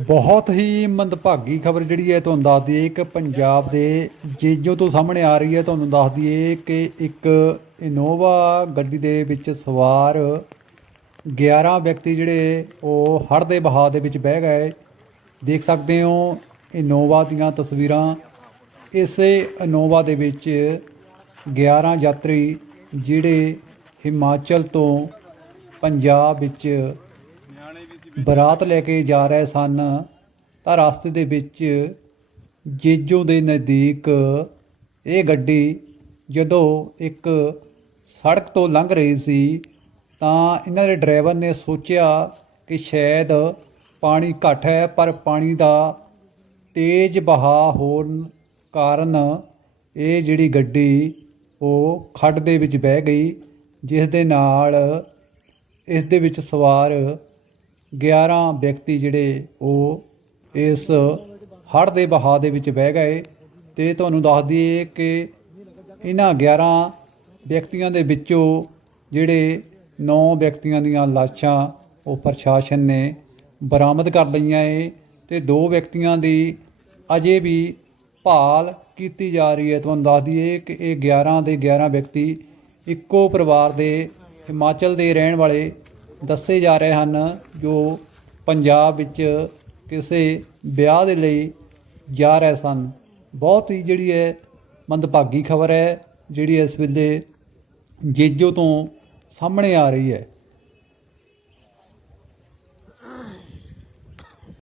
ਬਹੁਤ ਹੀ ਮੰਦਭਾਗੀ ਖਬਰ ਜਿਹੜੀ ਹੈ ਤੁਹਾਨੂੰ ਦੱਸ ਦਈਏ ਕਿ ਪੰਜਾਬ ਦੇ ਜੇਜੋ ਤੋਂ ਸਾਹਮਣੇ ਆ ਰਹੀ ਹੈ। ਤੁਹਾਨੂੰ ਦੱਸ ਦਈਏ ਕਿ ਇੱਕ ਇਨੋਵਾ ਗੱਡੀ ਦੇ ਵਿੱਚ ਸਵਾਰ 11 ਵਿਅਕਤੀ ਜਿਹੜੇ ਉਹ ਹੜ੍ਹ ਦੇ ਬਹਾਅ ਦੇ ਵਿੱਚ ਬਹਿ ਗਏ। ਦੇਖ ਸਕਦੇ ਹੋ ਇਨੋਵਾ ਦੀਆਂ ਤਸਵੀਰਾਂ। ਇਸੇ ਇਨੋਵਾ ਦੇ ਵਿੱਚ 11 ਯਾਤਰੀ ਜਿਹੜੇ ਹਿਮਾਚਲ ਤੋਂ ਪੰਜਾਬ ਵਿੱਚ ਬਰਾਤ ਲੈ ਕੇ ਜਾ ਰਹੇ ਸਨ, ਤਾਂ ਰਸਤੇ ਦੇ ਵਿੱਚ ਜੇਜੋ ਦੇ ਨਜ਼ਦੀਕ ਇਹ ਗੱਡੀ ਜਦੋਂ ਇੱਕ ਸੜਕ ਤੋਂ ਲੰਘ ਰਹੀ ਸੀ, ਤਾਂ ਇਹਨਾਂ ਦੇ ਡਰਾਈਵਰ ਨੇ ਸੋਚਿਆ ਕਿ ਸ਼ਾਇਦ ਪਾਣੀ ਘੱਟ ਹੈ, ਪਰ ਪਾਣੀ ਦਾ ਤੇਜ਼ ਬਹਾਅ ਹੋਣ ਕਾਰਨ ਇਹ ਜਿਹੜੀ ਗੱਡੀ ਉਹ ਖੱਡ ਦੇ ਵਿੱਚ ਬਹਿ ਗਈ, ਜਿਸ ਦੇ ਨਾਲ ਇਸ ਦੇ ਵਿੱਚ ਸਵਾਰ 11 ਵਿਅਕਤੀ ਜਿਹੜੇ ਉਹ ਇਸ ਹੜ੍ਹ ਦੇ ਵਹਾਅ ਦੇ ਵਿੱਚ ਬਹਿ ਗਏ ਤੇ ਤੁਹਾਨੂੰ ਦੱਸ ਦਈਏ ਕਿ ਇਹਨਾਂ 11 ਵਿਅਕਤੀਆਂ ਦੇ ਵਿੱਚੋਂ ਜਿਹੜੇ 9 ਵਿਅਕਤੀਆਂ ਦੀਆਂ ਲਾਸ਼ਾਂ ਉਹ ਪ੍ਰਸ਼ਾਸਨ ਨੇ ਬਰਾਮਦ ਕਰ ਲਈਆਂ ਏ ਤੇ ਦੋ ਵਿਅਕਤੀਆਂ ਦੀ ਅਜੇ ਵੀ ਭਾਲ ਕੀਤੀ ਜਾ ਰਹੀ ਹੈ। ਤੁਹਾਨੂੰ ਦੱਸ ਦਈਏ ਕਿ ਇਹ 11 ਦੇ 11 ਵਿਅਕਤੀ ਇੱਕੋ ਪਰਿਵਾਰ ਦੇ ਹਿਮਾਚਲ ਦੇ ਰਹਿਣ ਵਾਲੇ ਦੱਸੇ ਜਾ ਰਹੇ ਹਨ, ਜੋ ਪੰਜਾਬ ਵਿੱਚ ਕਿਸੇ ਵਿਆਹ ਦੇ ਲਈ ਜਾ ਰਹੇ ਸਨ। ਬਹੁਤ ਹੀ ਜਿਹੜੀ ਹੈ ਮੰਦਭਾਗੀ ਖਬਰ ਹੈ, ਜਿਹੜੀ ਇਸ ਵੇਲੇ ਜੇਜੋ ਤੋਂ ਸਾਹਮਣੇ ਆ ਰਹੀ ਹੈ।